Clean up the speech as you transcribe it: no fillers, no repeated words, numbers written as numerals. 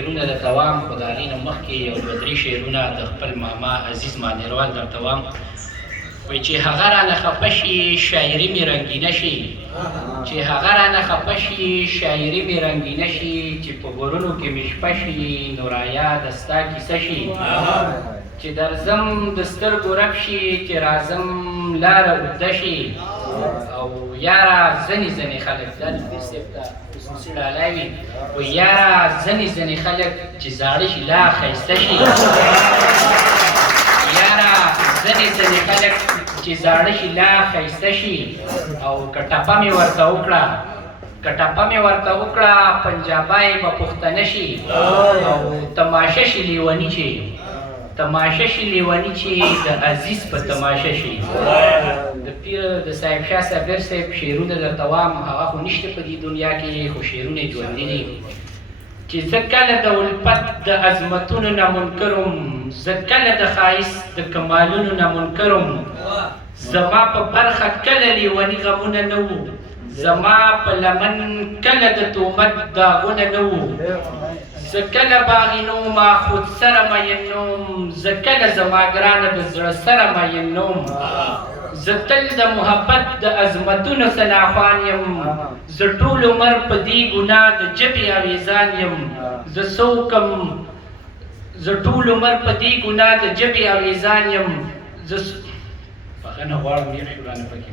شعرونه د توام خو د هغې نه مخکې یو دوه درې شعرونه د خپل ماما عزیز مانیروال درته وایم. وایي چې هغه رانه خفه شي شاعري مې رنګینه شي، چې هغه رانه خفه شي شاعري مې رنګینه شي، چې په غرونو کې مې شپه شي نو رایاده ستا کیسه شي، چې درځم د سترګو رپ شي، چې راځم لاره اوږده شي. او یاره ځنې ځنې خلک دا دې صاحب ته خصوصي ډالۍ وي، وایي یاره ځنې ځنې خلک چې زاړه شي لا ښایسته شي، یاره ځنې ځنې خلک چې زاړه شي لا ښایسته شي. او که ټپه مې ورته وکړه پنجابی به پښتنه شي، او تماشه شي لیوني چې د عزیز په تماشه شي. د پیر د صاحب شاه صابر صاحب شعرونه درته وایم، هغه خو نشته په دې دنیا کې، خو شعرونه یې ژوندي دي. چې زه کله د الفت د عظمتونو نه منکرم، زه کله د ښایست د کمالونو نه منکرم، زما په برخه کله لیوني غمونه نه وو، زما په لمن کله د تهمت داغونه نه وو، زه کله باغي نه ومه خود سره مین نه وم، زه کله زما ګرانه د زړه سره مین نه وم، زه تل د محبت د عظمتونو ثناخوان یم، زه ټول عمر په دې ګناه د ژبې اویزان یم، زه ټول عمر په دې ګناه د ژبې اویزان یم. بخښنه غواړم یخ شو رانه پکې